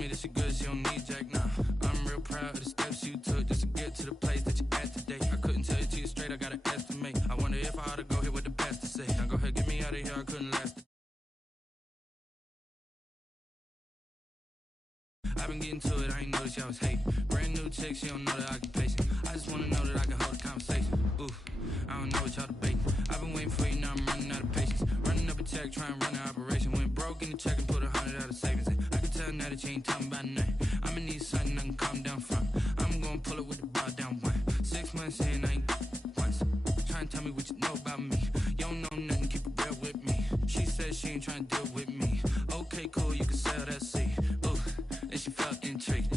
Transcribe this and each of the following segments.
me that she good, she don't need Jack, nah. I'm real proud of the steps you took just to get to the place that you at today. I couldn't tell it to you straight, I gotta estimate. I wonder if I ought to go here with the best to say. Now go ahead, get me out of here, I couldn't last it. I've been getting to it, I ain't noticed y'all was hating. Brand new chick, she don't know the occupation. I just wanna know that I can hold a conversation. Ooh, I don't know what y'all debating. I've been waiting for you, now I'm running out of patience. Running up a check, trying to run an operation. Went broke in the check and put 100 out of savings in. I can tell now that you ain't talking about nothing. I'ma need something I can calm down from. I'm gonna pull it with the bar down one. 6 months in, I ain't once. Trying to tell me what you know about me. You don't know nothing, keep it real with me. She said she ain't trying to deal with me. Okay, cool, you can sell that seed. Ooh, and she felt intrigued.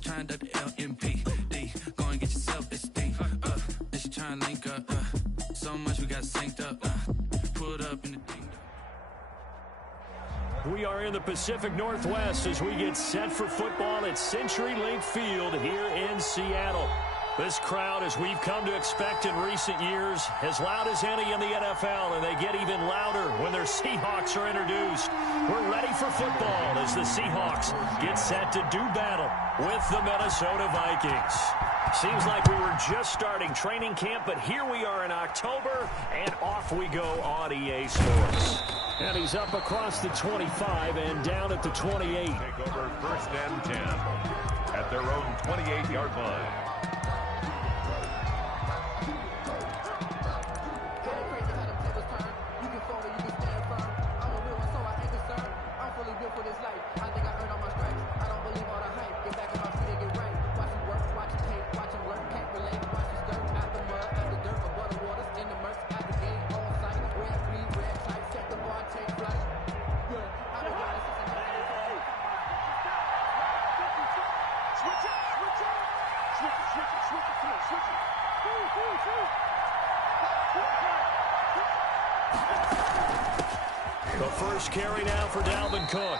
Trying to the LMPD. Go and get your self-esteem. And she trying to link up. So much we got synced up. Pulled up in the ding. We are in the Pacific Northwest as we get set for football at CenturyLink Field here in Seattle. This crowd, as we've come to expect in recent years, as loud as any in the NFL, and they get even louder when their Seahawks are introduced. We're ready for football as the Seahawks get set to do battle with the Minnesota Vikings. Seems like we were just starting training camp, but here we are in October, and off we go on EA Sports. And he's up across the 25 and down at the 28. Take over 1st and 10 at their own 28-yard line. The first carry now for Dalvin Cook.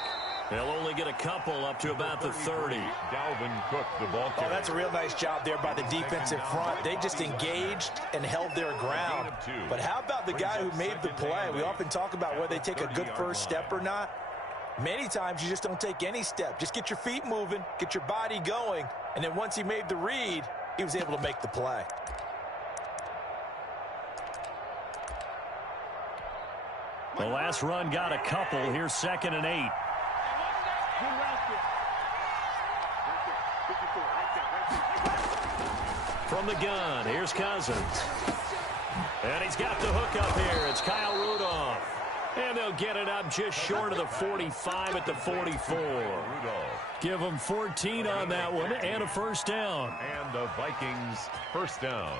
They'll only get a couple up to about the 30. Dalvin Cook, the ball carrier. Oh, that's a real nice job there by the defensive front. They just engaged and held their ground. But how about the guy who made the play? We often talk about whether they take a good first step or not. Many times you just don't take any step. Just get your feet moving, get your body going, and then once he made the read, he was able to make the play. The last run got a couple. Here's 2nd and 8. From the gun, here's Cousins. And he's got the hook up here. It's Kyle Rudolph. And they'll get it up just short of the 45 at the 44. Give them 14 on that one and a first down. And the Vikings first down.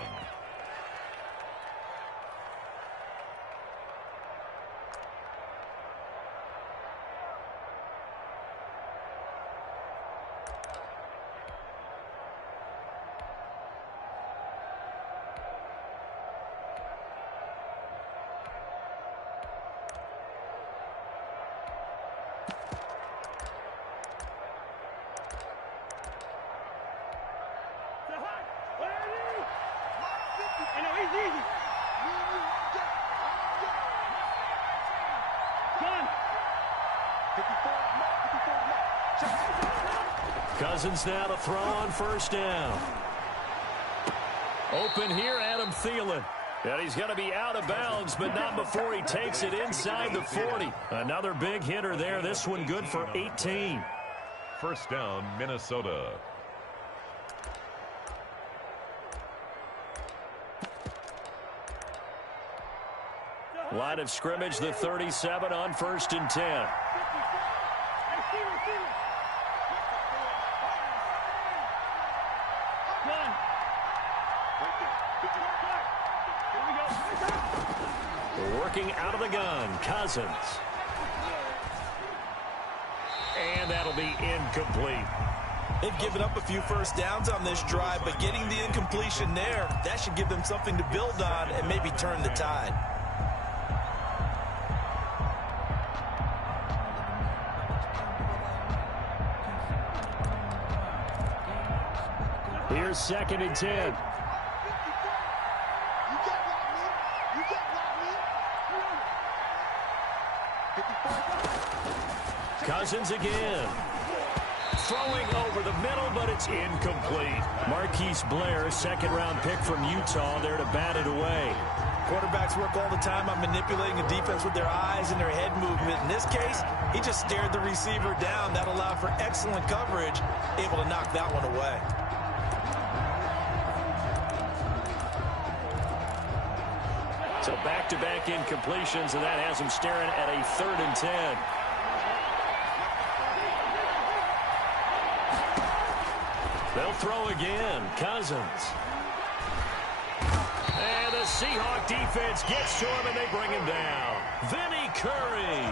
Cousins now to throw on first down. Open here, Adam Thielen. And he's going to be out of bounds, but not before he takes it inside the 40. Another big hitter there. This one good for 18. First down, Minnesota. Line of scrimmage, the 37 on 1st and 10. Working out of the gun, Cousins. And that'll be incomplete. They've given up a few first downs on this drive, but getting the incompletion there, that should give them something to build on and maybe turn the tide. Here's 2nd and 10. Cousins again. Throwing over the middle, but it's incomplete. Marquise Blair, second-round pick from Utah, there to bat it away. Quarterbacks work all the time on manipulating a defense with their eyes and their head movement. In this case, he just stared the receiver down. That allowed for excellent coverage, able to knock that one away. So back-to-back incompletions, and that has him staring at a 3rd and 10. They'll throw again. Cousins. And the Seahawks defense gets to him, and they bring him down. Vinny Curry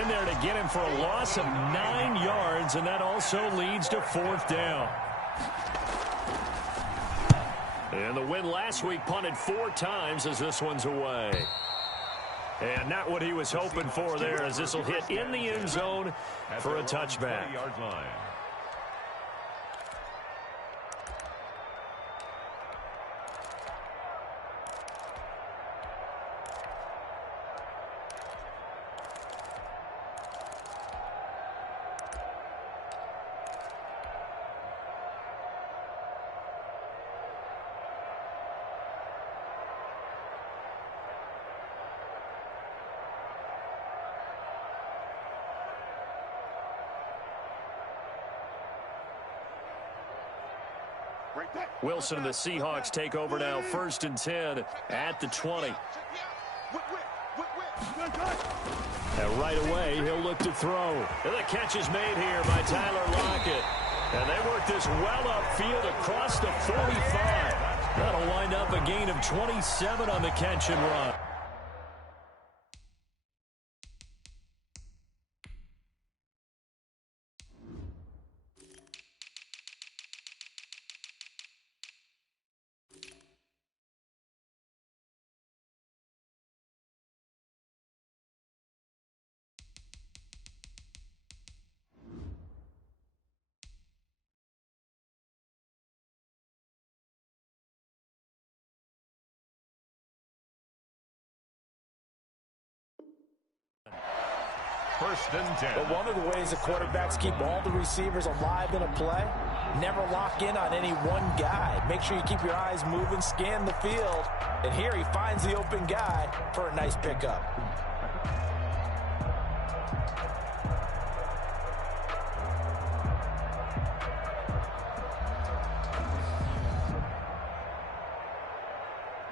in there to get him for a loss of 9 yards, and that also leads to 4th down. And the win last week punted 4 times as this one's away. And not what he was hoping for there, as this will hit in the end zone for a touchback. Wilson and the Seahawks take over now, 1st and 10 at the 20. And right away, he'll look to throw. And the catch is made here by Tyler Lockett. And they work this well upfield across the 45. That'll wind up a gain of 27 on the catch and run. First and 10. But one of the ways the quarterbacks keep all the receivers alive in a play, never lock in on any one guy. Make sure you keep your eyes moving, scan the field. And here he finds the open guy for a nice pickup.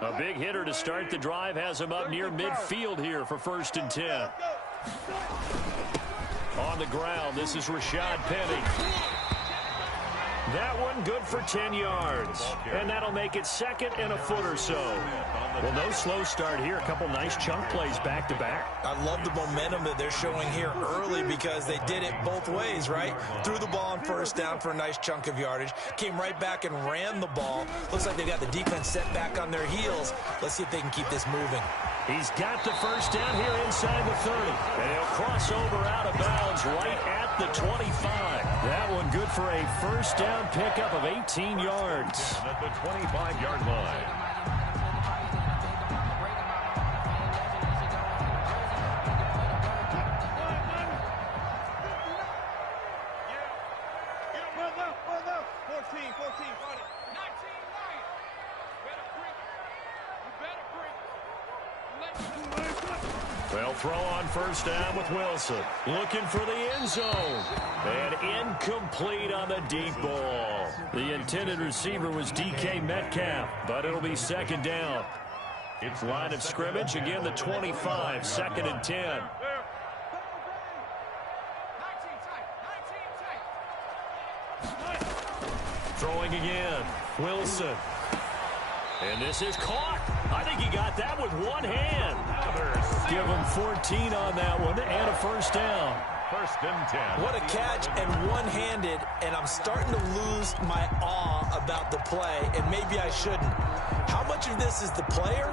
A big hitter to start the drive has him up near midfield here for 1st and 10. On the ground, this is Rashad Penny. That one good for 10 yards. And that'll make it 2nd and a foot or so. Well, no slow start here. A couple nice chunk plays back-to-back. I love the momentum that they're showing here early because they did it both ways, right? Threw the ball on 1st down for a nice chunk of yardage. Came right back and ran the ball. Looks like they got the defense set back on their heels. Let's see if they can keep this moving. He's got the 1st down here inside the 30. And he'll cross over out of bounds right at the 25. That one good for a 1st down pickup of 18 yards. At the 25-yard line. Well, throw on 1st down with Wilson. Looking for the end zone. And incomplete on the deep ball. The intended receiver was DK Metcalf, but it'll be 2nd down. It's line of scrimmage. Again, the 25, 2nd and 10. Throwing again. Wilson. And this is caught. I think he got that with one hand. Give him 14 on that one and a 1st down. 1st and 10. What a catch and one-handed, and I'm starting to lose my awe about the play, and maybe I shouldn't. How much of this is the player?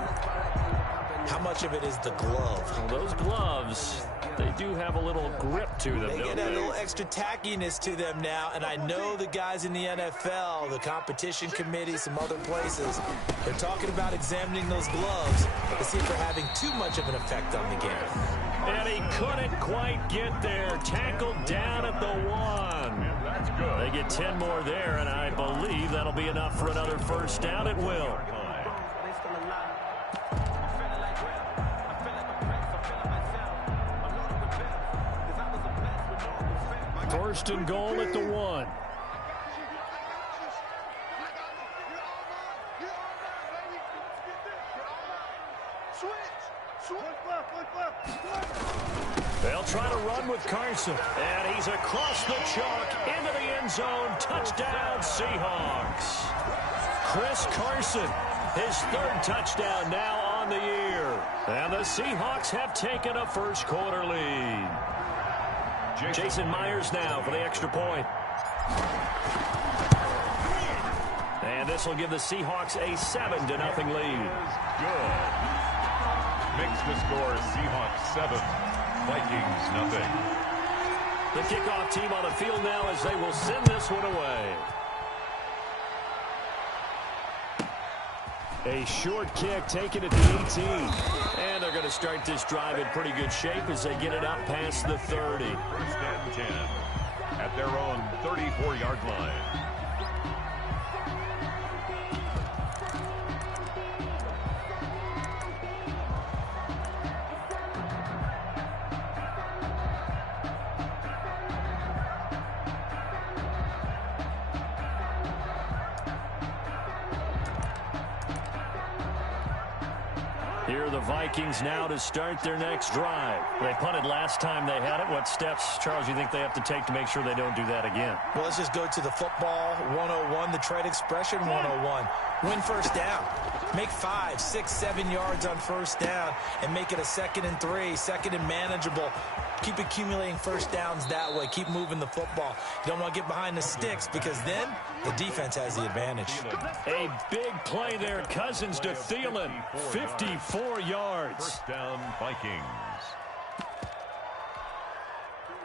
How much of it is the glove? Well, those gloves, they do have a little grip to them, They don't get a they? little extra tackiness to them now, and I know the guys in the NFL, the competition committee, some other places, they're talking about examining those gloves to see if they're having too much of an effect on the game. And he couldn't quite get there. Tackled down at the 1. That's good. They get 10 more there, and I believe that'll be enough for another first down. It will. First and goal at the 1. They'll try to run with Carson. And he's across the chalk into the end zone. Touchdown, Seahawks. Chris Carson, his 3rd touchdown now on the year. And the Seahawks have taken a first quarter lead. Jason Myers now for the extra point. And this will give the Seahawks a 7-0 lead. Good. Makes the score Seahawks 7, Vikings nothing. The kickoff team on the field now as they will send this one away. A short kick taken at the 18. And they're going to start this drive in pretty good shape as they get it up past the 30. First and 10 at their own 34-yard line. Here are the Vikings now to start their next drive. They punted last time they had it. What steps, Charles, you think they have to take to make sure they don't do that again? Well, let's just go to the football 101, the trade expression 101. Win first down. Make 5, 6, 7 yards on first down and make it a 2nd and 3, 2nd and manageable. Keep accumulating first downs that way. Keep moving the football. You don't want to get behind the sticks because then the defense has the advantage. A big play there. Cousins to Thielen. 54 yards. First down, Vikings.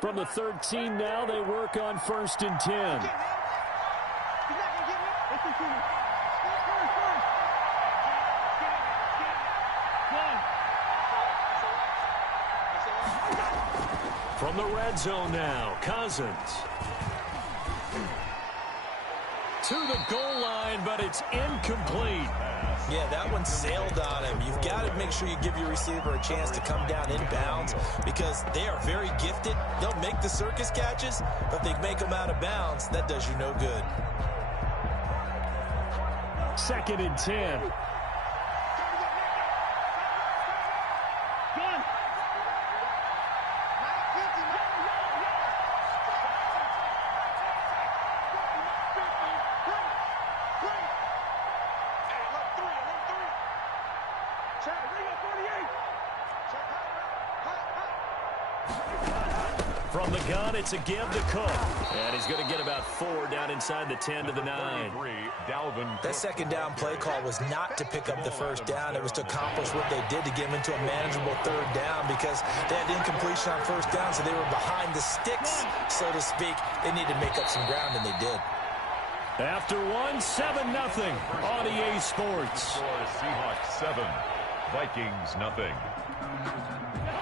From the 13 now, they work on 1st and 10. From the red zone now, Cousins. To the goal line, but it's incomplete. Yeah, that one sailed on him. You've got to make sure you give your receiver a chance to come down inbounds because they are very gifted. They'll make the circus catches, but they make them out of bounds. That does you no good. 2nd and 10. From the gun, it's a give to Cook. And he's going to get about 4 down inside the 10 to the 9. That second down play call was not to pick up the first down. It was to accomplish what they did to get them into a manageable 3rd down because they had incompletion on first down, so they were behind the sticks, so to speak. They needed to make up some ground, and they did. After 7-0 on EA Sports. Seahawks 7, Vikings nothing.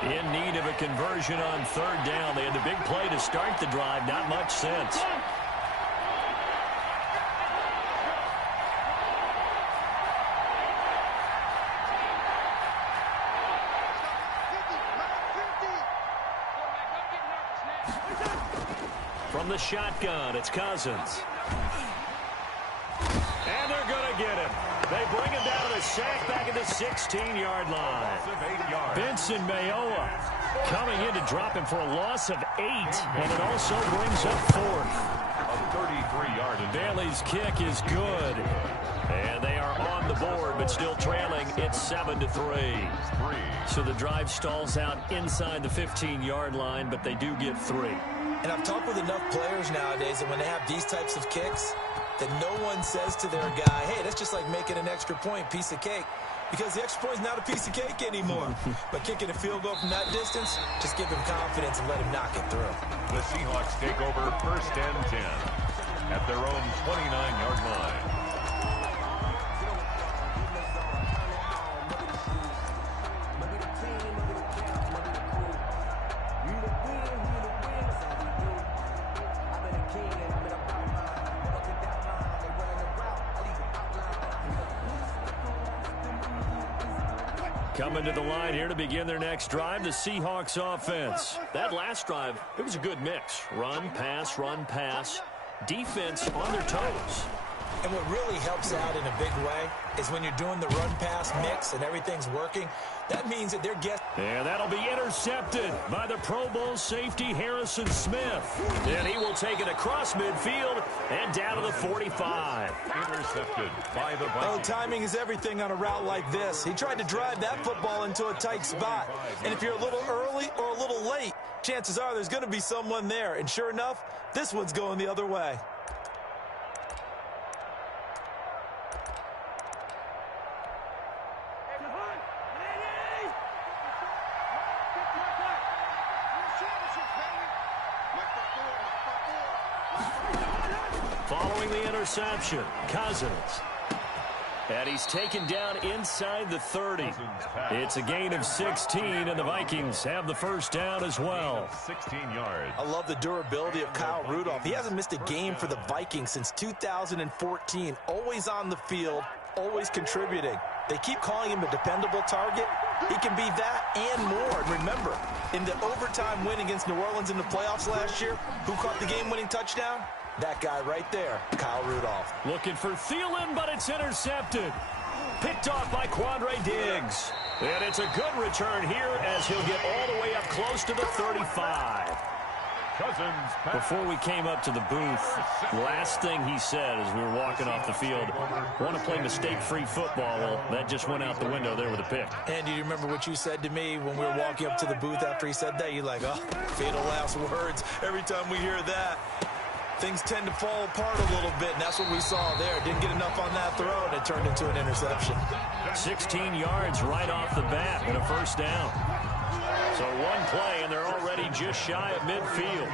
In need of a conversion on 3rd down. They had the big play to start the drive. Not much sense. From the shotgun, it's Cousins. And they're going to get him. They bring him down to the sack back at the 16-yard line. Vincent Mayoa coming in to drop him for a loss of 8. And it also brings up 4th. A 33-yard. Bailey's kick is good. And they are on the board, but still trailing. It's 7-3. So the drive stalls out inside the 15-yard line, but they do get 3. And I've talked with enough players nowadays that when they have these types of kicks, that no one says to their guy, hey, that's just like making an extra point, piece of cake. Because the extra point is not a piece of cake anymore. But kicking a field goal from that distance, just give him confidence and let him knock it through. The Seahawks take over 1st and 10 at their own 29-yard line. Coming to the line here to begin their next drive, the Seahawks offense. That last drive, it was a good mix. Run, pass, defense on their toes. And what really helps out in a big way is when you're doing the run-pass mix and everything's working, that means that they're getting... And that'll be intercepted by the Pro Bowl safety Harrison Smith. And he will take it across midfield and down to the 45. Intercepted by the Vikings. Oh, timing is everything on a route like this. He tried to drive that football into a tight spot. And if you're a little early or a little late, chances are there's going to be someone there. And sure enough, this one's going the other way. Following the interception, Cousins. And he's taken down inside the 30. It's a gain of 16, and the Vikings have the first down as well. 16 yards. I love the durability of Kyle Rudolph. He hasn't missed a game for the Vikings since 2014. Always on the field, always contributing. They keep calling him a dependable target. He can be that and more. And remember, in the overtime win against New Orleans in the playoffs last year, who caught the game-winning touchdown? That guy right there, Kyle Rudolph. Looking for Thielen, but it's intercepted. Picked off by Quandre Diggs. And it's a good return here as he'll get all the way up close to the 35. Cousins. Before we came up to the booth, last thing he said as we were walking off the field, want to play mistake-free football. Well, that just went out the window there with a pick. And do you remember what you said to me when we were walking up to the booth after he said that? You're like, oh, fatal last words. Every time we hear that, things tend to fall apart a little bit, and that's what we saw there. Didn't get enough on that throw, and it turned into an interception. 16 yards right off the bat and a first down. So one play, and they're already just shy of midfield.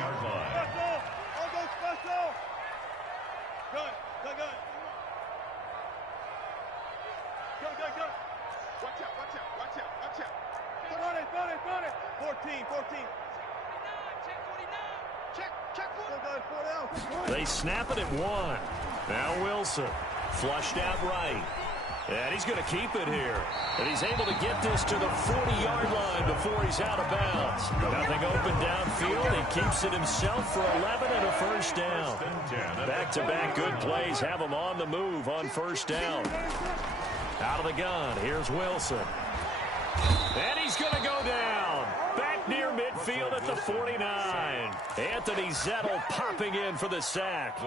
Watch out. 14. They snap it at one. Now Wilson, flushed out right. And he's going to keep it here. And he's able to get this to the 40-yard line before he's out of bounds. Nothing open downfield. He keeps it himself for 11 and a first down. Back-to-back good plays have him on the move on first down. Out of the gun, here's Wilson. And he's going to go down. Back near midfield at the 49. Anthony Zettel popping in for the sack.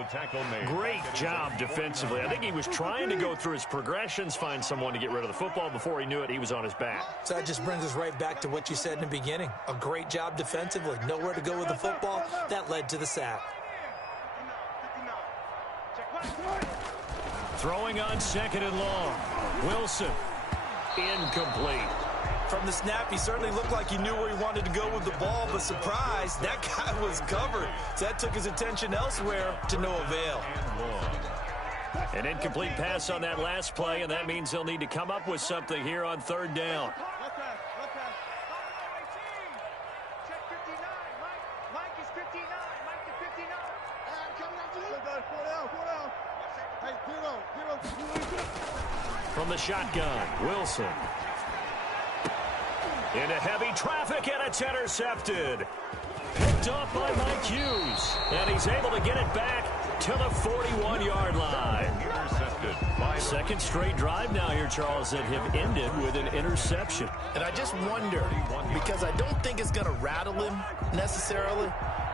Great job defensively. I think he was trying to go through his progressions, find someone to get rid of the football. Before he knew it, he was on his back. So that just brings us right back to what you said in the beginning. A great job defensively. Nowhere to go with the football. That led to the sack. Throwing on second and long. Wilson. Incomplete. From the snap, he certainly looked like he knew where he wanted to go with the ball, but surprise, that guy was covered. So that took his attention elsewhere to no avail. An incomplete pass on that last play, and that means they'll need to come up with something here on third down. From the shotgun, Wilson. Into heavy traffic, and it's intercepted. Picked off by Mike Hughes. And he's able to get it back to the 41-yard line. Second straight drive now here, Charles, that have ended with an interception. And I just wonder, because I don't think it's going to rattle him necessarily,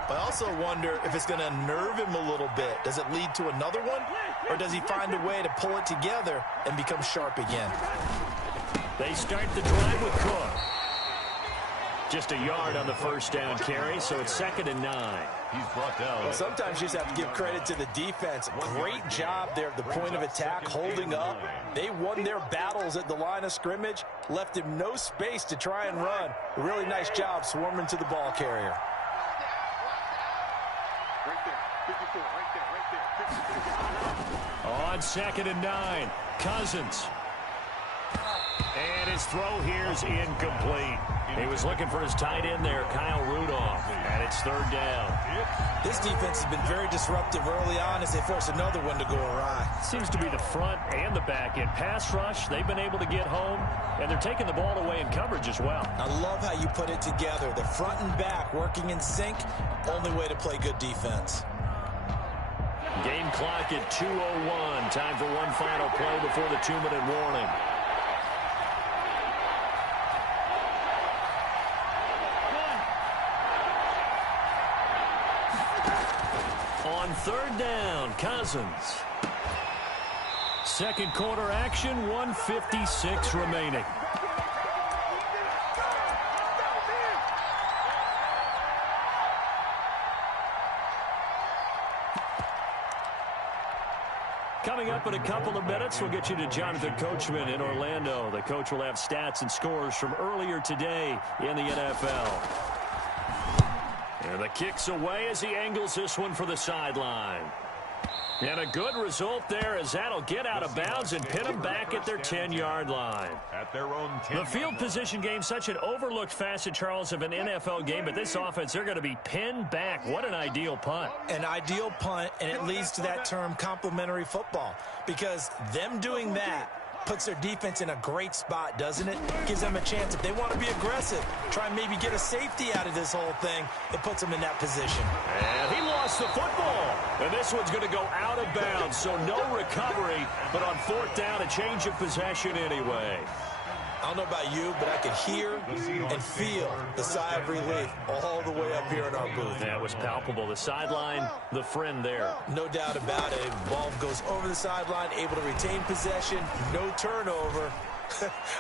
but I also wonder if it's going to nerve him a little bit. Does it lead to another one? Or does he find a way to pull it together and become sharp again? They start the drive with Cook. Just a yard on the first down carry, so it's 2nd and 9. He's brought down. Well, sometimes you just have to give credit to the defense. Great job there at the point of attack, holding up. They won their battles at the line of scrimmage, left him no space to try and run. A really nice job swarming to the ball carrier. Right there, 54, right there. 54. On 2nd and 9, Cousins. And his throw here is incomplete. He was looking for his tight end there, Kyle Rudolph, and it's third down. This defense has been very disruptive early on as they force another one to go awry. Seems to be the front and the back end. Pass rush, they've been able to get home, and they're taking the ball away in coverage as well. I love how you put it together. The front and back working in sync, only way to play good defense. Game clock at 2:01. Time for one final play before the 2-minute warning. On third down, Cousins. Second quarter action, 1:56 remaining. Coming up in a couple of minutes, we'll get you to Jonathan Coachman in Orlando. The coach will have stats and scores from earlier today in the NFL. And the kick's away as he angles this one for the sideline. And a good result there as that'll get out of bounds and pin them back at their 10-yard line. At their own 10. The field position game, such an overlooked facet, Charles, of an NFL game, but this offense, they're going to be pinned back. What an ideal punt. An ideal punt, and it leads to that term complementary football, because them doing that puts their defense in a great spot, doesn't it? Gives them a chance if they want to be aggressive, try and maybe get a safety out of this whole thing. It puts them in that position. And he lost the football. And this one's going to go out of bounds, so no recovery, but on fourth down, a change of possession anyway. I don't know about you, but I could hear and feel the sigh of relief all the way up here in our booth. That was palpable. The sideline, the friend there. No doubt about it. Ball goes over the sideline, able to retain possession, no turnover.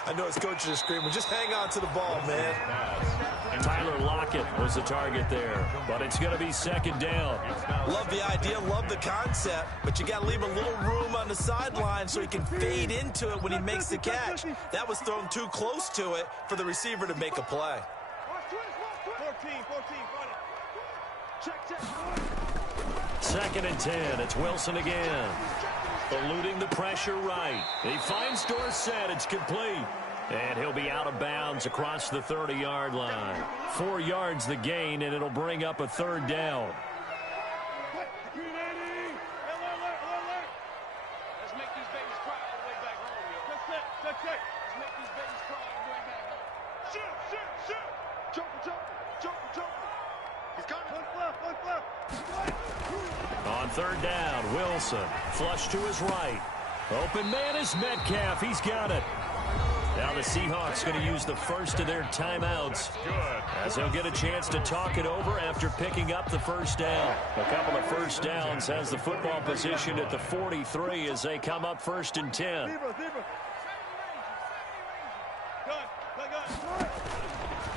I know his coaches are screaming, just hang on to the ball, man. Tyler Lockett was the target there, but it's going to be second down. Love the idea, love the concept, but you got to leave a little room on the sideline so he can fade into it when he makes the catch. That was thrown too close to it for the receiver to make a play. 14, check. Second and 10. It's Wilson again. Eluding the pressure right. He finds Dorsett. It's complete. And he'll be out of bounds across the 30-yard line. 4 yards the gain, and it'll bring up a third down. Let's make these babies cry all the way back home, yo. Let's make these babies cry all the way back home. Shoot. Joker. He's coming. One left. On third down, Wilson. Flush to his right. Open man is Metcalf. He's got it. Now the Seahawks going to use the first of their timeouts as they'll get a chance to talk it over after picking up the first down. A couple of first downs has the football position at the 43 as they come up first and 10.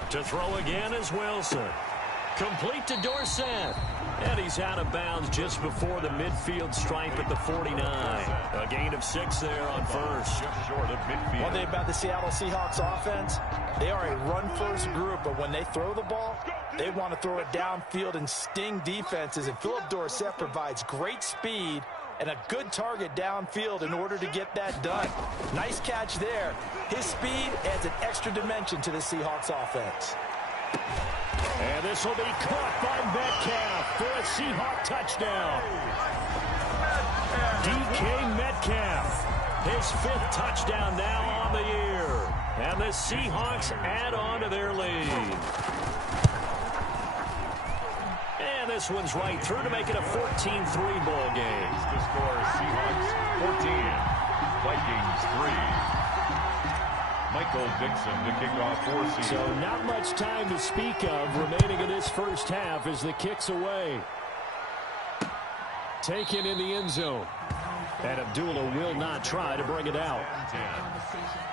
To throw again is Wilson. Complete to Dorsett. And he's out of bounds just before the midfield stripe at the 49. A gain of 6 there on first. Just short of midfield. One thing about the Seattle Seahawks offense, they are a run-first group, but when they throw the ball, they want to throw it downfield and sting defenses. And Philip Dorsett provides great speed and a good target downfield in order to get that done. Nice catch there. His speed adds an extra dimension to the Seahawks offense. And this will be caught by Metcalf for a Seahawk touchdown. DK Metcalf, his 5th touchdown now on the year. And the Seahawks add on to their lead. And this one's right through to make it a 14-3 ball game. The score, Seahawks 14, Vikings 3. Michael Dixon to kick off for Seahawks. So not much time to speak of remaining in this first half as the kick's away. Taken in the end zone. And Abdullah will not try to bring it out. 10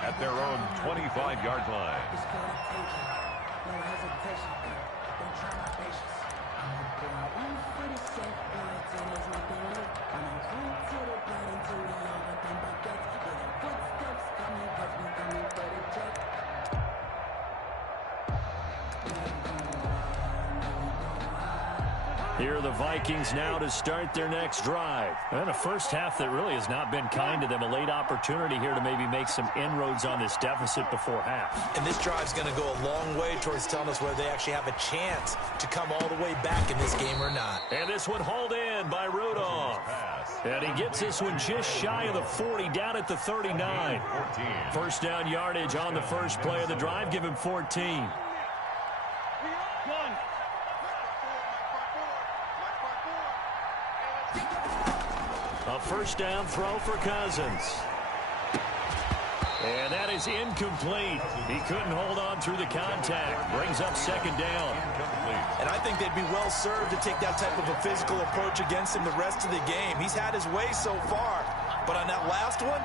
at their own 25-yard line. Here are the Vikings now to start their next drive. And a first half that really has not been kind to them. A late opportunity here to maybe make some inroads on this deficit before half. And this drive's going to go a long way towards telling us whether they actually have a chance to come all the way back in this game or not. And this one hauled in by Rudolph. And he gets this one just shy of the 40, down at the 39. First down yardage on the first play of the drive. Give him 14. A first down throw for Cousins. And that is incomplete. He couldn't hold on through the contact. Brings up second down. And I think they'd be well served to take that type of a physical approach against him the rest of the game. He's had his way so far. But on that last one,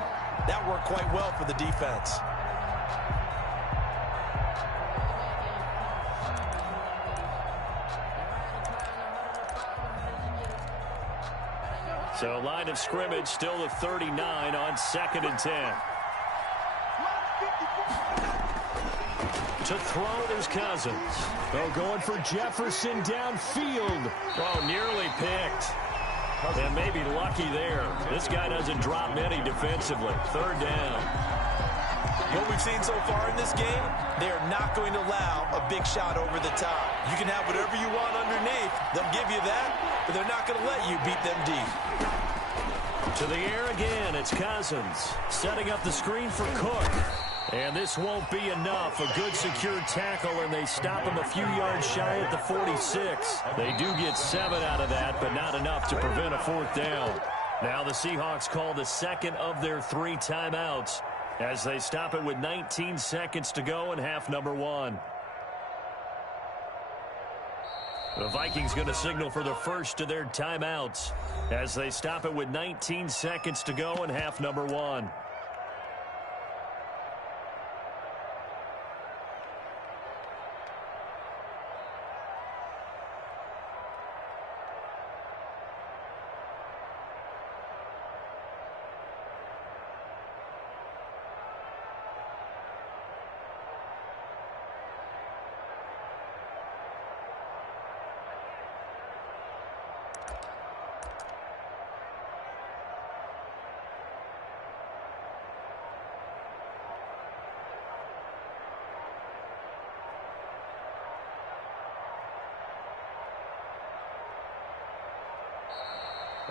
that worked quite well for the defense. So line of scrimmage still the 39 on 2nd and 10. To throw, there's Cousins. Oh, going for Jefferson downfield. Oh, nearly picked. And maybe lucky there. This guy doesn't drop many defensively. Third down. What we've seen so far in this game, they are not going to allow a big shot over the top. You can have whatever you want underneath. They'll give you that, but they're not going to let you beat them deep. To the air again, it's Cousins. Setting up the screen for Cook. And this won't be enough. A good secure tackle, and they stop him a few yards shy at the 46. They do get 7 out of that, but not enough to prevent a fourth down. Now the Seahawks call the second of their 3 timeouts as they stop it with 19 seconds to go in half number 1. The Vikings going to signal for the first of their timeouts as they stop it with 19 seconds to go in half number 1.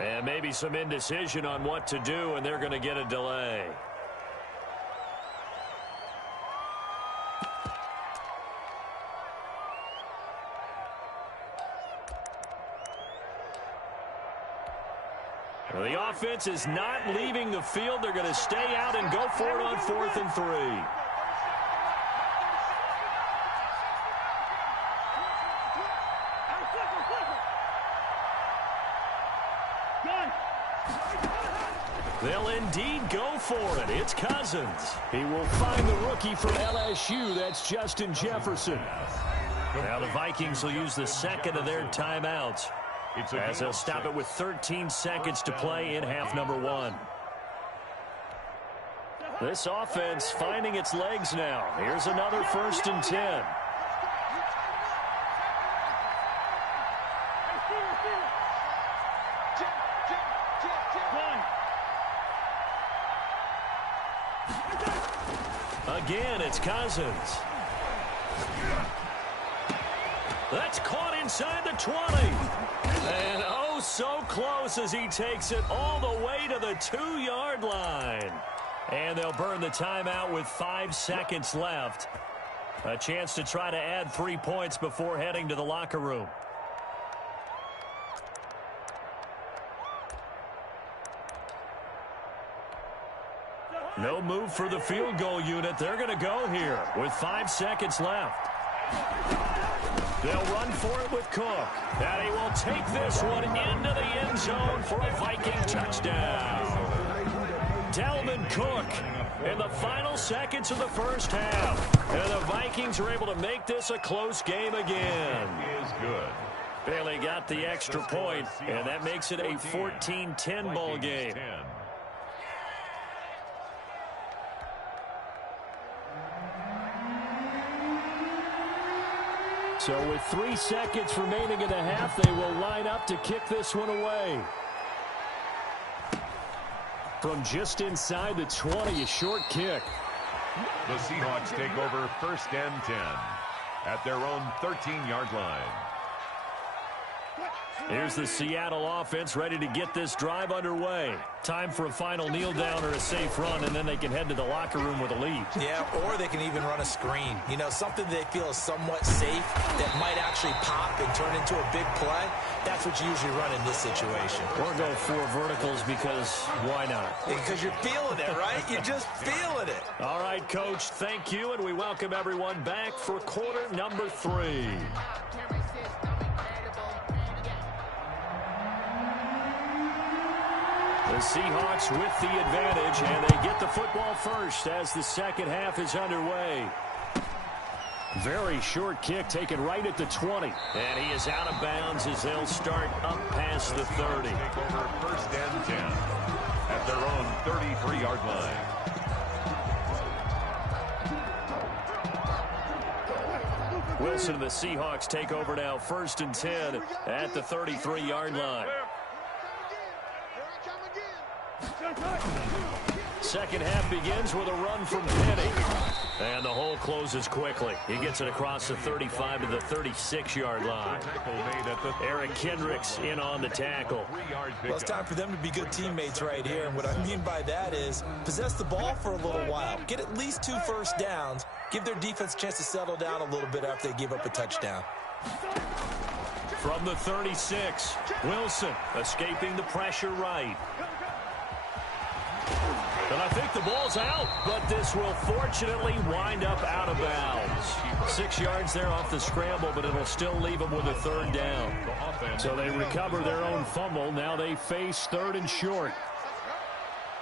And maybe some indecision on what to do, and they're going to get a delay. Well, the offense is not leaving the field. They're going to stay out and go for it on 4th and 3. They'll indeed go for it. It's Cousins. He will find the rookie from LSU. That's Justin Jefferson. Now the Vikings will use the second of their timeouts as they'll stop it with 13 seconds to play in half number 1. This offense finding its legs now. Here's another 1st and 10. Again, it's Cousins. That's caught inside the 20. And oh, so close as he takes it all the way to the 2-yard line. And they'll burn the timeout with 5 seconds left. A chance to try to add 3 points before heading to the locker room. No move for the field goal unit. They're going to go here with 5 seconds left. They'll run for it with Cook. And he will take this one into the end zone for a Viking touchdown. Dalvin Cook in the final seconds of the first half. And the Vikings are able to make this a close game again. Is good. Bailey got the extra point, and that makes it a 14-10 ball game. So with 3 seconds remaining in the half, they will line up to kick this one away. From just inside the 20, a short kick. The Seahawks take over 1st and 10 at their own 13-yard line. Here's the Seattle offense ready to get this drive underway. Time for a final kneel down or a safe run, and then they can head to the locker room with a lead. Yeah, or they can even run a screen. You know, something they feel is somewhat safe that might actually pop and turn into a big play. That's what you usually run in this situation. Or go 4 verticals because why not? Because you're feeling it, right? You're just feeling it. All right, Coach, thank you, and we welcome everyone back for quarter number 3. The Seahawks with the advantage, and they get the football first as the second half is underway. Very short kick taken right at the 20. And he is out of bounds as they'll start up past the 30. Take over 1st and 10 at their own 33-yard line. Wilson and the Seahawks take over now 1st and 10 at the 33-yard line. Second half begins with a run from Penny. And the hole closes quickly. He gets it across the 35 to the 36-yard line. Eric Kendricks in on the tackle. Well, it's time for them to be good teammates right here. And what I mean by that is possess the ball for a little while. Get at least 2 first downs. Give their defense a chance to settle down a little bit after they give up a touchdown. From the 36, Wilson escaping the pressure right. And I think the ball's out, but this will fortunately wind up out of bounds. 6 yards there off the scramble, but it'll still leave them with a 3rd down. So they recover their own fumble. Now they face 3rd and short.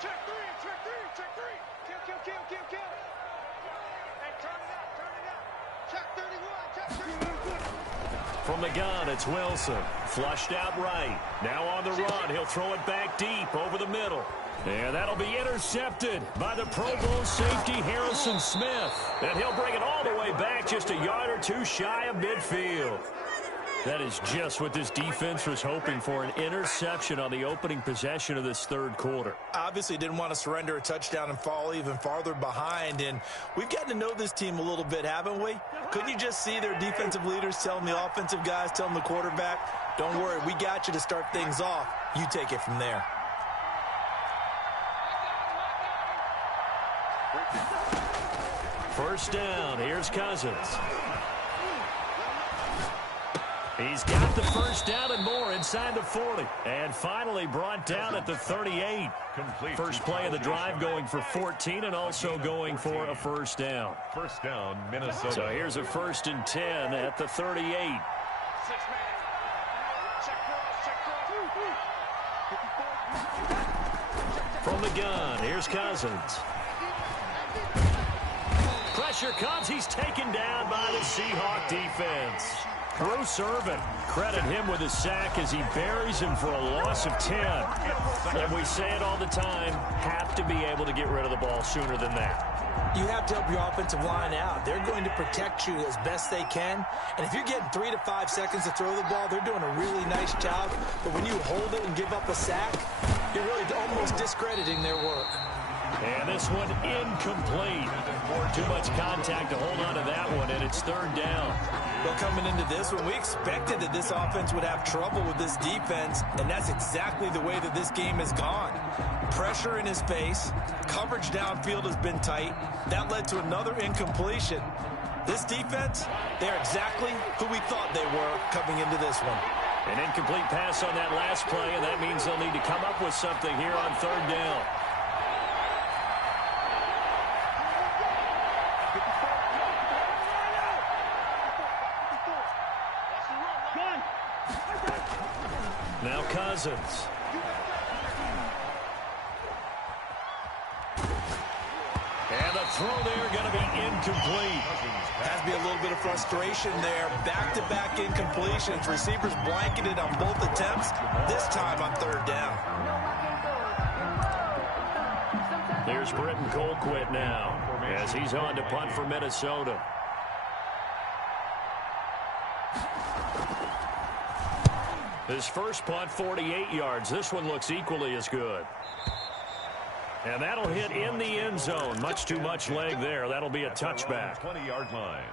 Check 3, check 3, check 3. Kill. Hey, turn it out. Check 31, check 31. From the gun, it's Wilson. Flushed out right. Now on the run. He'll throw it back deep over the middle. And that'll be intercepted by the Pro Bowl safety Harrison Smith. And he'll bring it all the way back just a yard or 2 shy of midfield. That is just what this defense was hoping for, an interception on the opening possession of this 3rd quarter. Obviously didn't want to surrender a touchdown and fall even farther behind. And we've gotten to know this team a little bit, haven't we? Couldn't you just see their defensive leaders telling the offensive guys, telling the quarterback, don't worry, we got you to start things off. You take it from there. First down, here's Cousins. He's got the first down and more inside the 40. And finally brought down at the 38. First play of the drive going for 14 and also going for a first down. First down, Minnesota. So here's a 1st and 10 at the 38. From the gun, here's Cousins. Pressure comes. He's taken down by the Seahawk defense. Bruce Irvin, credit him with a sack as he buries him for a loss of 10. And we say it all the time, have to be able to get rid of the ball sooner than that. You have to help your offensive line out. They're going to protect you as best they can. And if you're getting 3 to 5 seconds to throw the ball, they're doing a really nice job. But when you hold it and give up a sack, you're really almost discrediting their work. And this one incomplete. Too much contact to hold on to that one, and it's 3rd down. Well, coming into this one, we expected that this offense would have trouble with this defense, and that's exactly the way that this game has gone. Pressure in his face, coverage downfield has been tight. That led to another incompletion. This defense, they're exactly who we thought they were coming into this one. An incomplete pass on that last play, and that means they'll need to come up with something here on 3rd down. Now Cousins. And the throw there going to be incomplete. Has to be a little bit of frustration there. Back-to-back incompletions. Receivers blanketed on both attempts, this time on 3rd down. There's Britton Colquitt now as he's on to punt for Minnesota. His first punt, 48 yards. This one looks equally as good. And that'll hit in the end zone. Much too much leg there. That'll be a touchback. 20-yard line.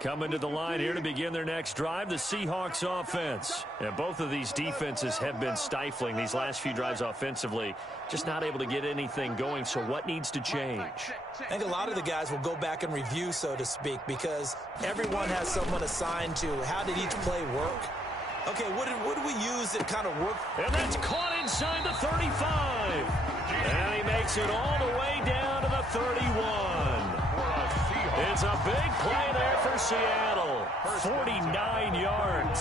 Coming to the line here to begin their next drive, the Seahawks offense. And both of these defenses have been stifling these last few drives offensively. Just not able to get anything going, so what needs to change? I think a lot of the guys will go back and review, so to speak, because everyone has someone assigned to how did each play work. Okay, what did we use that kind of worked? And that's caught inside the 35. And he makes it all the way down to the 31. It's a big play there for Seattle. 49 yards.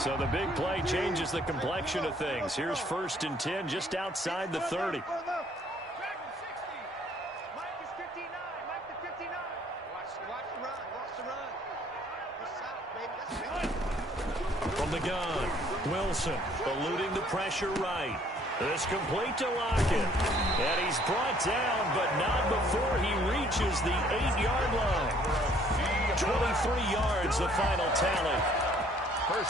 So the big play changes the complexion of things. Here's 1st and 10 just outside the 30. From the gun, Wilson eluding the pressure right. This complete to Lockett. And he's brought down, but not before he reaches the 8-yard line. 23 yards, the final tally.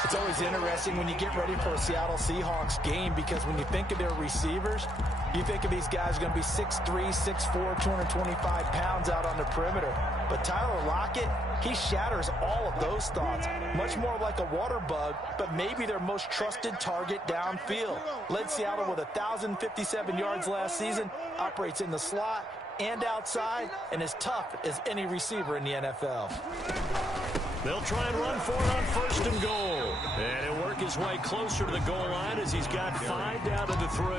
It's always interesting when you get ready for a Seattle Seahawks game because when you think of their receivers, you think of these guys going to be 6'3", 6'4", 225 pounds out on the perimeter. But Tyler Lockett, he shatters all of those thoughts. Much more like a water bug, but maybe their most trusted target downfield. Led Seattle with 1,057 yards last season, operates in the slot and outside, and as tough as any receiver in the NFL. They'll try and run for it on 1st and goal. And he'll work his way closer to the goal line as he's got 5 down to the 3.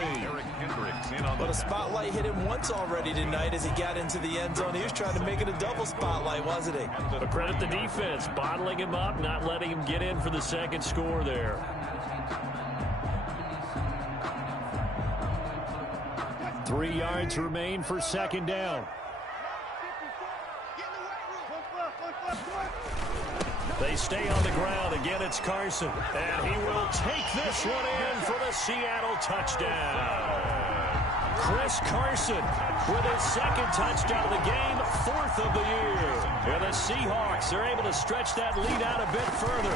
But a spotlight hit him once already tonight as he got into the end zone. He was trying to make it a double spotlight, wasn't he? But credit the defense, bottling him up, not letting him get in for the second score there. Three yards remain for 2nd down. They stay on the ground. Again, it's Carson. And he will take this one in for the Seattle touchdown. Chris Carson with his 2nd touchdown of the game, 4th of the year. And the Seahawks are able to stretch that lead out a bit further.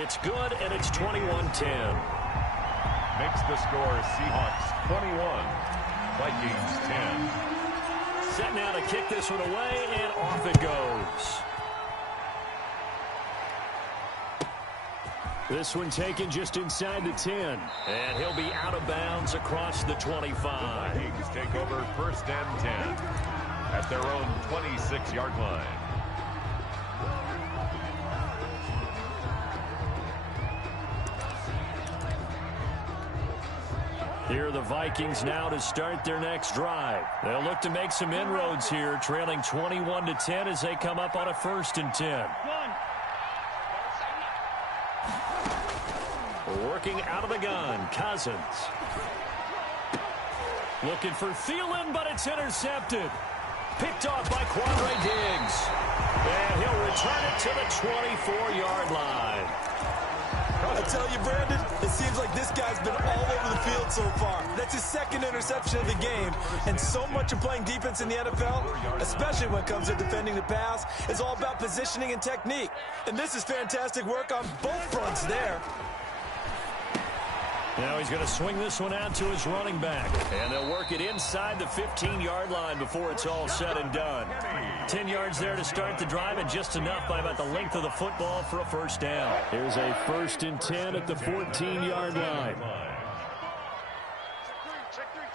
It's good, and it's 21-10. Makes the score Seahawks 21, Vikings 10. Set now to kick this one away, and off it goes. This one taken just inside the 10. And he'll be out of bounds across the 25. The Vikings take over 1st and 10 at their own 26-yard line. Here are the Vikings now to start their next drive. They'll look to make some inroads here, trailing 21-10 as they come up on a 1st and 10. Working out of the gun, Cousins. Looking for Thielen, but it's intercepted. Picked off by Quandre Diggs. And he'll return it to the 24-yard line. I tell you, Brandon, it seems like this guy's been all over the field so far. That's his 2nd interception of the game. And so much of playing defense in the NFL, especially when it comes to defending the pass, is all about positioning and technique. And this is fantastic work on both fronts there. Now he's going to swing this one out to his running back. And they'll work it inside the 15-yard line before it's all said and done. 10 yards there to start the drive, and just enough by about the length of the football for a 1st down. Here's a 1st and 10 at the 14-yard line. Check three.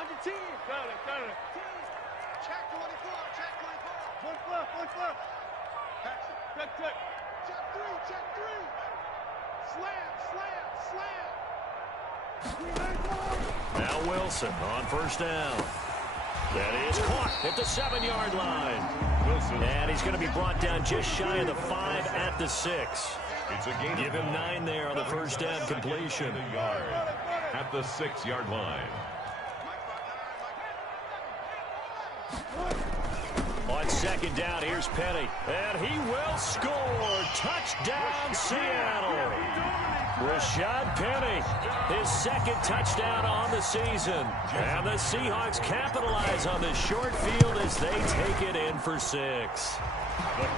Under 10. Got it. Check 24. One flip. Check 3. Slam. Now Wilson on 1st down. That is caught at the 7-yard line. Wilson. And he's going to be brought down just shy of the 5 at the 6. It's a gain. Give him 9 there on the 1st down completion. At the 6-yard line. On On second down, here's Penny. And he will score. Touchdown, Seattle. Rashad Penny, his second touchdown on the season. And the Seahawks capitalize on this short field as they take it in for 6.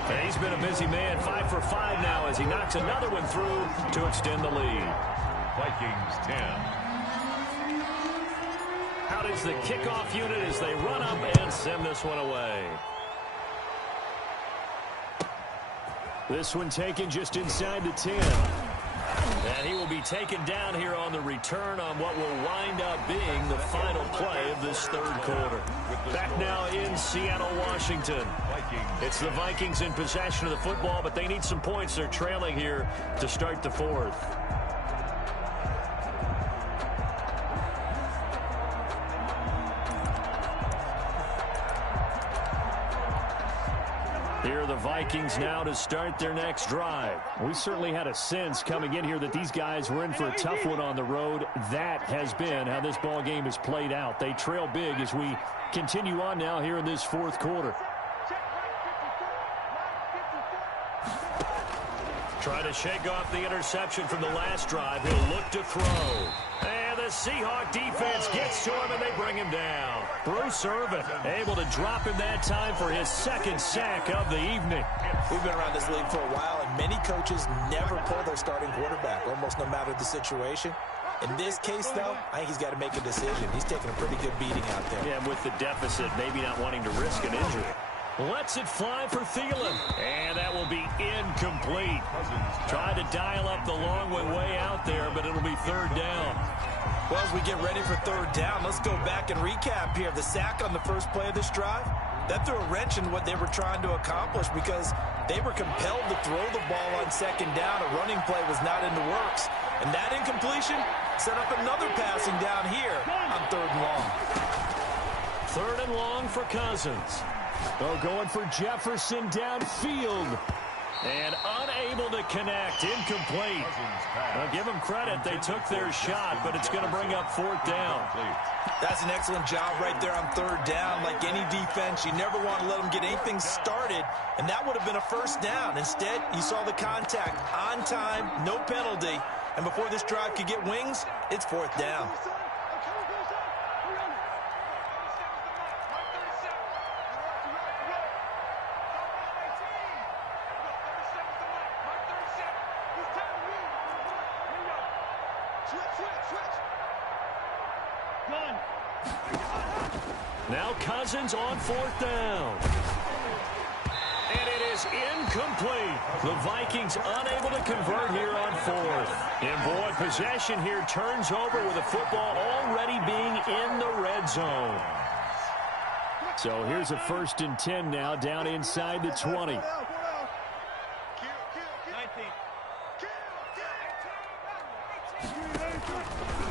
And he's been a busy man, 5 for 5 now as he knocks another one through to extend the lead. Vikings 10. Out is the kickoff unit as they run up and send this one away. This one taken just inside the 10. And he will be taken down here on the return on what will wind up being the final play of this third quarter. Back now in Seattle, Washington. It's the Vikings in possession of the football, but they need some points. They're trailing here to start the fourth. Here are the Vikings now to start their next drive. We certainly had a sense coming in here that these guys were in for a tough one on the road. That has been how this ball game has played out. They trail big as we continue on now here in this fourth quarter. Trying to shake off the interception from the last drive. He'll look to throw. And the Seahawk defense gets to him, and they bring him down. Bruce Irvin able to drop him that time for his second sack of the evening. We've been around this league for a while, and many coaches never pull their starting quarterback, almost no matter the situation. In this case, though, I think he's got to make a decision. He's taking a pretty good beating out there. Yeah, and with the deficit, maybe not wanting to risk an injury. Lets it fly for Thielen. And that will be incomplete. Tried to dial up the long way out there, but it'll be third down. Well, as we get ready for third down, let's go back and recap here. The sack on the first play of this drive, that threw a wrench in what they were trying to accomplish because they were compelled to throw the ball on second down. A running play was not in the works. And that incompletion set up another passing down here on third and long. Third and long for Cousins. Oh, going for Jefferson downfield. And unable to connect. Incomplete. I'll give them credit. They took their shot, but it's going to bring up fourth down. That's an excellent job right there on third down. Like any defense, you never want to let them get anything started, and that would have been a first down. Instead, you saw the contact on time, no penalty, and before this drive could get wings, it's fourth down. Now Cousins on fourth down. And it is incomplete. The Vikings unable to convert here on fourth. And boy, possession here turns over with the football already being in the red zone. So here's a 1st and 10 now down inside the 20.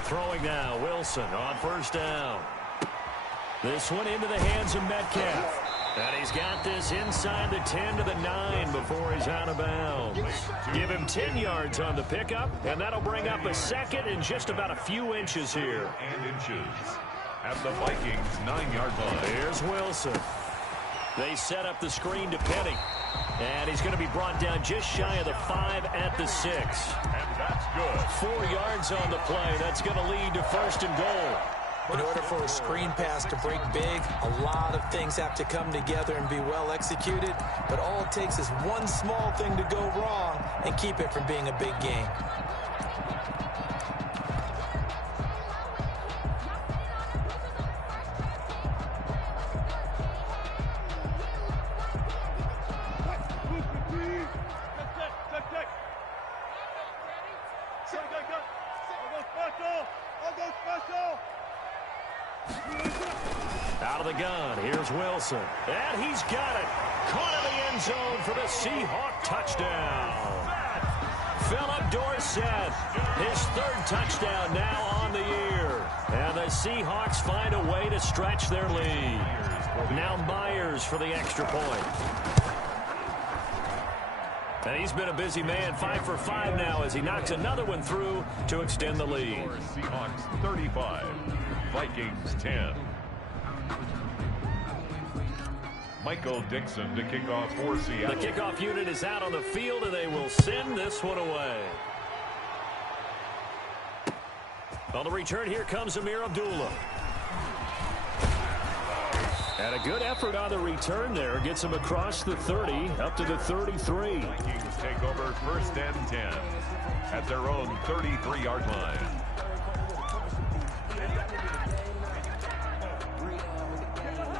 Throwing now, Wilson on first down. This one into the hands of Metcalf. And he's got this inside the 10 to the 9 before he's out of bounds. Give him 10 yards on the pickup, and that'll bring up a second in just about a few inches here. And inches at the Vikings 9-yard line. Here's Wilson. They set up the screen to Penny. And he's going to be brought down just shy of the 5 at the 6. And that's good. 4 yards on the play. That's going to lead to 1st and goal. In order for a screen pass to break big, a lot of things have to come together and be well executed. But all it takes is one small thing to go wrong and keep it from being a big game. Out of the gun, here's Wilson. And he's got it. Caught in the end zone for the Seahawk touchdown. Philip Dorsett, his 3rd touchdown now on the year. And the Seahawks find a way to stretch their lead. Now Myers for the extra point. And he's been a busy man, 5 for 5 now as he knocks another one through to extend the lead. Seahawks 35, Vikings 10. Michael Dixon to kick off for Seattle. The kickoff unit is out on the field, and they will send this one away. On the return, here comes Amir Abdullah. And a good effort on the return there. Gets him across the 30, up to the 33. Vikings take over 1st and 10 at their own 33-yard line.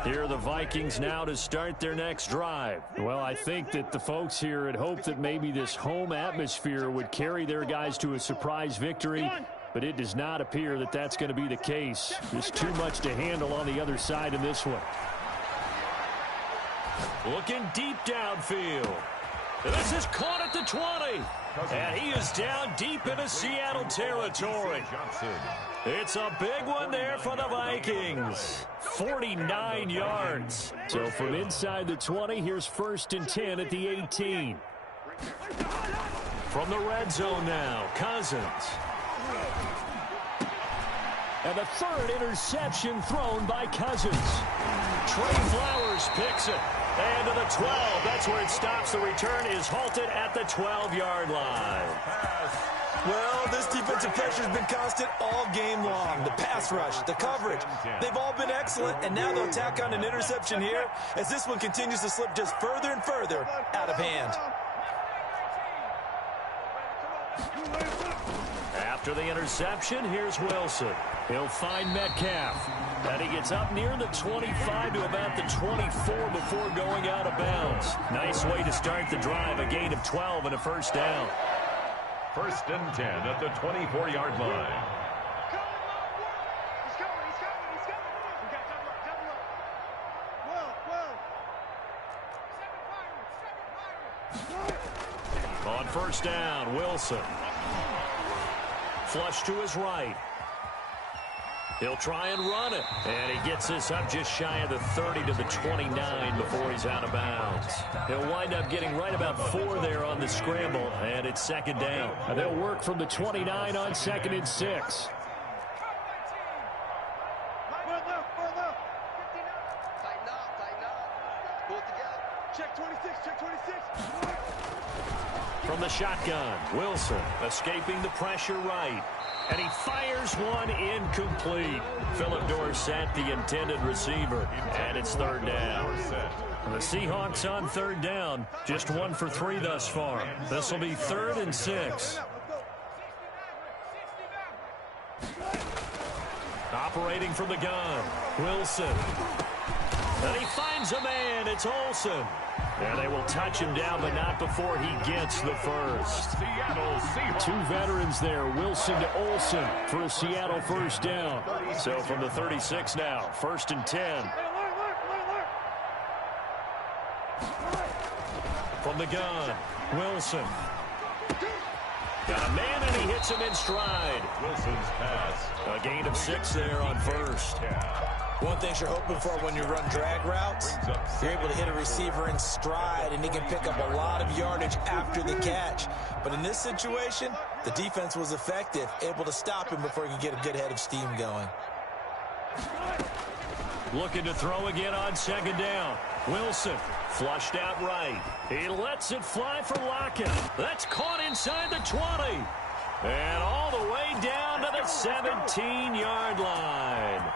Here are the Vikings now to start their next drive. Well, I think that the folks here had hoped that maybe this home atmosphere would carry their guys to a surprise victory, but it does not appear that that's going to be the case. There's too much to handle on the other side in this one. Looking deep downfield. This is caught at the 20. And he is down deep into Seattle territory. It's a big one there for the Vikings. 49 yards. So from inside the 20, here's 1st and 10 at the 18. From the red zone now, Cousins. And the 3rd interception thrown by Cousins. Trey Flowers picks it. And to the 12. That's where it stops. The return is halted at the 12-yard line. Well, this defensive pressure has been constant all game long. The pass rush, the coverage, they've all been excellent, and now they'll tack on an interception here as this one continues to slip just further and further out of hand. After the interception, here's Wilson. He'll find Metcalf. And he gets up near the 25 to about the 24 before going out of bounds. Nice way to start the drive. A gain of 12 and a 1st down. 1st and 10 at the 24-yard line. On 1st down, Wilson. Flush to his right. He'll try and run it. And he gets this up just shy of the 30 to the 29 before he's out of bounds. He'll wind up getting right about 4 there on the scramble, and it's 2nd down. And they'll work from the 29 on 2nd and 6. From the shotgun, Wilson escaping the pressure right. And he fires one incomplete. Philip Dorsett, the intended receiver. And it's 3rd down. The Seahawks on 3rd down. Just 1 for 3 thus far. This will be 3rd and 6. Operating from the gun, Wilson. And he finds a man. It's Olsen. And they will touch him down, but not before he gets the 1st. 2 veterans there, Wilson to Olsen for a Seattle 1st down. So from the 36 now, 1st and 10. From the gun, Wilson. Got a man, and he hits him in stride. Wilson's pass. A gain of 6 there on 1st. One thing you're hoping for when you run drag routes, you're able to hit a receiver in stride, and he can pick up a lot of yardage after the catch. But in this situation, the defense was effective, able to stop him before he could get a good head of steam going. Looking to throw again on 2nd down. Wilson flushed out right. He lets it fly for Lockett. That's caught inside the 20. And all the way down to the 17-yard line.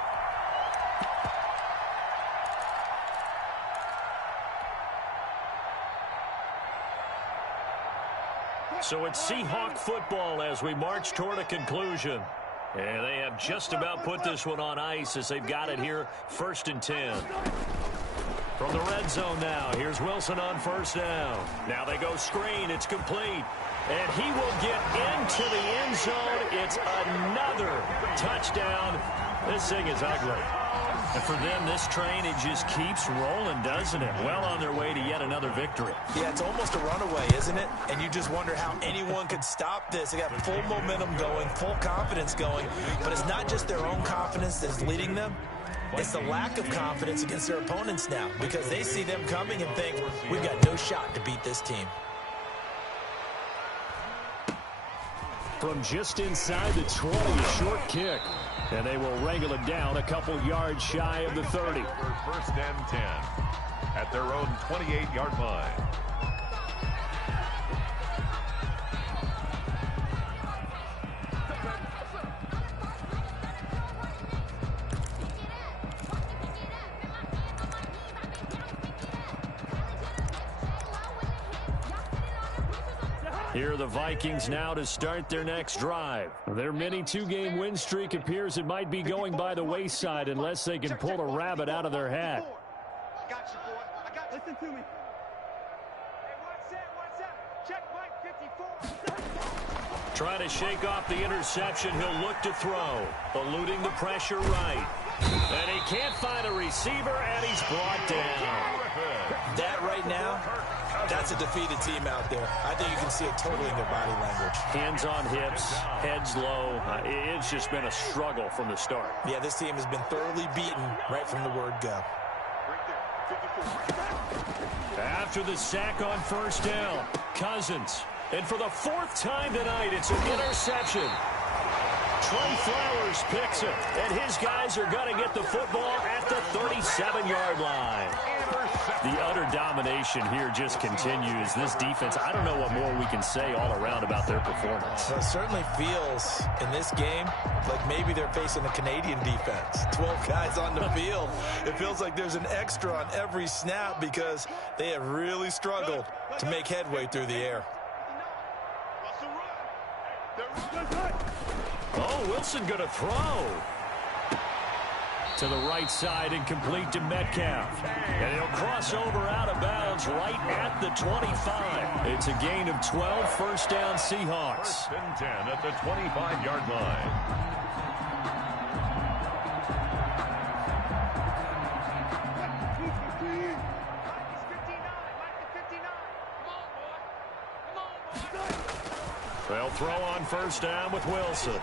So it's Seahawk football as we march toward a conclusion. And they have just about put this one on ice as they've got it here, 1st and 10. From the red zone now, here's Wilson on 1st down. Now they go screen, it's complete. And he will get into the end zone. It's another touchdown. This thing is ugly. And for them, this train, it just keeps rolling, doesn't it? Well on their way to yet another victory. Yeah, it's almost a runaway, isn't it? And you just wonder how anyone could stop this. They got full momentum going, full confidence going. But it's not just their own confidence that's leading them. It's the lack of confidence against their opponents now because they see them coming and think, we've got no shot to beat this team. From just inside the 20, a short kick. And they will wrangle it down a couple yards shy of the 30. 1st and 10. at their own 28-yard line. Here are the Vikings now to start their next drive. Their mini two-game win streak appears it might be going by the wayside unless they can pull a rabbit out of their hat. I got you, boy. I got you. Listen to me. Hey, watch that. Check Mike 54. Trying to shake off the interception. He'll look to throw. Eluding the pressure right. And he can't find a receiver, and he's brought down. That right now, that's a defeated team out there. I think you can see it totally in their body language. Hands on hips, heads low. It's just been a struggle from the start. Yeah, this team has been thoroughly beaten right from the word go. After the sack on first down, Cousins. And for the fourth time tonight, it's an interception. Trey Flowers picks it, and his guys are going to get the football at the 37-yard line. The utter domination here just continues. This defense, I don't know what more we can say all around about their performance. Well, it certainly feels in this game like maybe they're facing a Canadian defense. 12 guys on the field. It feels like there's an extra on every snap because they have really struggled to make headway through the air. Oh, Wilson going to throw. To the right side and complete to Metcalf. And he'll cross over out of bounds right at the 25. It's a gain of 12, first down Seahawks. 1st and 10 at the 25-yard line. They'll throw on first down with Wilson.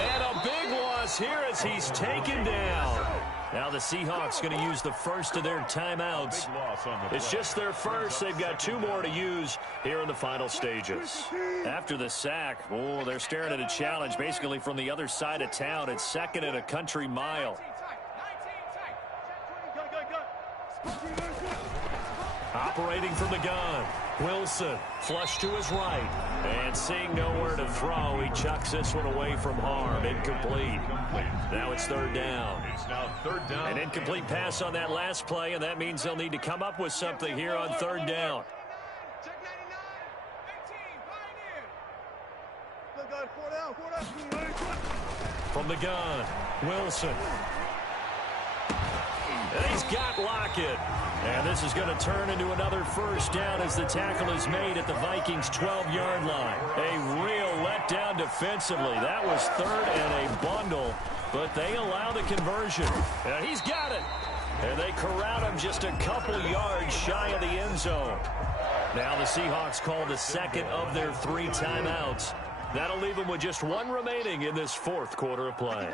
And a big loss here as he's taken down. Now the Seahawks going to use the first of their timeouts. It's just their first. They've got 2 more to use here in the final stages. After the sack, oh, they're staring at a challenge basically from the other side of town. It's 2nd and a country mile. Operating from the gun, Wilson, flush to his right, and seeing nowhere to throw, he chucks this one away from harm, incomplete. Now it's 3rd down. It's now 3rd down. An incomplete pass on that last play, and that means they'll need to come up with something here on 3rd down. From the gun, Wilson. And he's got Lockett. And this is going to turn into another first down as the tackle is made at the Vikings' 12-yard line. A real letdown defensively. That was 3rd and a bundle, but they allow the conversion. And he's got it. And they corral him just a couple yards shy of the end zone. Now the Seahawks call the 2nd of their 3 timeouts. That'll leave them with just 1 remaining in this 4th quarter of play.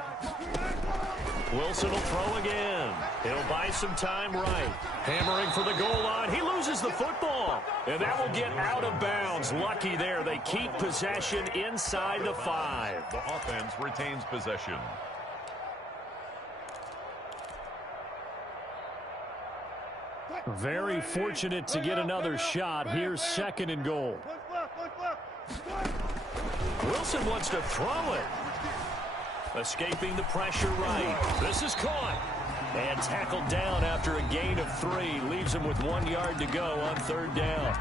Wilson will throw again. He'll buy some time right. Hammering for the goal line. He loses the football. And that will get out of bounds. Lucky there. They keep possession inside the 5. The offense retains possession. Very fortunate to get another shot. Here's 2nd and goal. Wilson wants to throw it. Escaping the pressure right. This is caught. And tackled down after a gain of 3. Leaves him with 1 yard to go on 3rd down.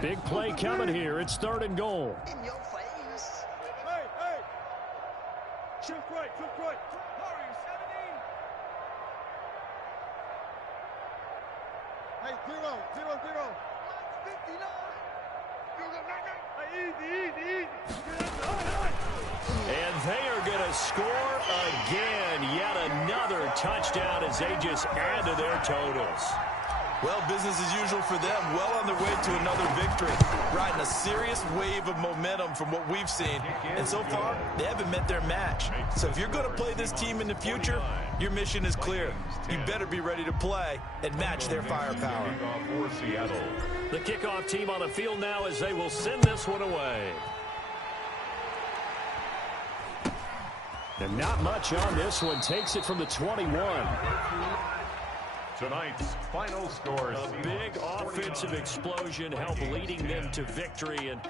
Big play coming here. It's 3rd and goal. In your face. Hey, hey. Shift right, shift right. Hurry, 17. Hey, 0, 0, 0. 59. Hey, easy. And they are going to score again. Yet another touchdown as they just add to their totals. Well, business as usual for them. Well on their way to another victory. Riding a serious wave of momentum from what we've seen. And so far, they haven't met their match. So if you're going to play this team in the future, your mission is clear. You better be ready to play and match their firepower. The kickoff team on the field now as they will send this one away. And not much on this one. Takes it from the 21. Tonight's final score. A big offensive explosion helped leading them to victory. And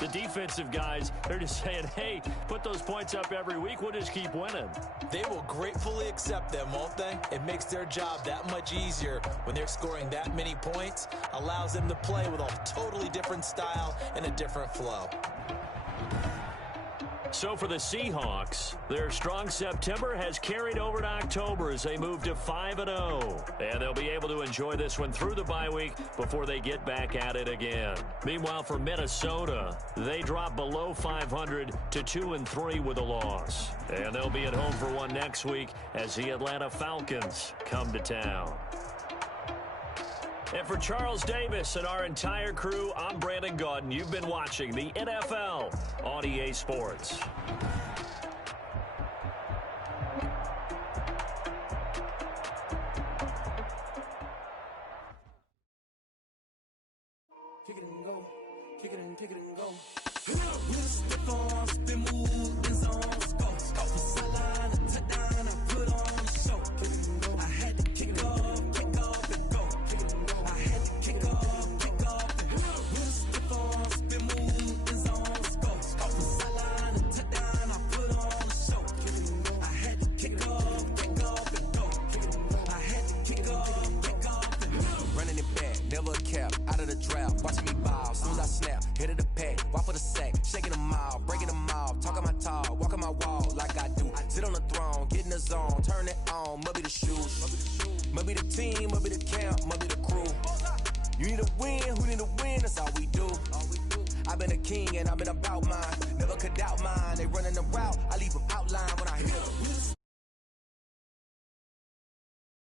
the defensive guys, they're just saying, hey, put those points up every week. We'll just keep winning. They will gratefully accept them, won't they? It makes their job that much easier when they're scoring that many points. Allows them to play with a totally different style and a different flow. So for the Seahawks, their strong September has carried over to October as they move to 5-0. And they'll be able to enjoy this one through the bye week before they get back at it again. Meanwhile, for Minnesota, they drop below 500 to 2-3 with a loss. And they'll be at home for one next week as the Atlanta Falcons come to town. And for Charles Davis and our entire crew, I'm Brandon Gaudin. You've been watching the NFL on EA Sports. Kick it and go. Kick it and go. Step on, spin, move, in zone, go. Off the sideline, a touchdown, I put on the show. Kick it and go. I had to kick off and go. Kick it and go. I had to kick off and go. Step on, spin, move, in zone, go. Off the sideline, a touchdown, I put on the show. Kick it and go. I had to kick off and go. Kick it and go. I had to kick off and go. Running it back, never a cap, out of the draft, watching me ball, soon as I snap, hit of the pack, walk for the sack, shaking them all, breaking them off, talking my talk, walking my wall like I do, sit on the throne, get in the zone, turn it on, must be the shoes, must be the team, must be the camp, must be the crew, you need a win, who need a win, that's all we do, I've been a king and I've been about mine, never could doubt mine, they running the route, I leave them outline when I hit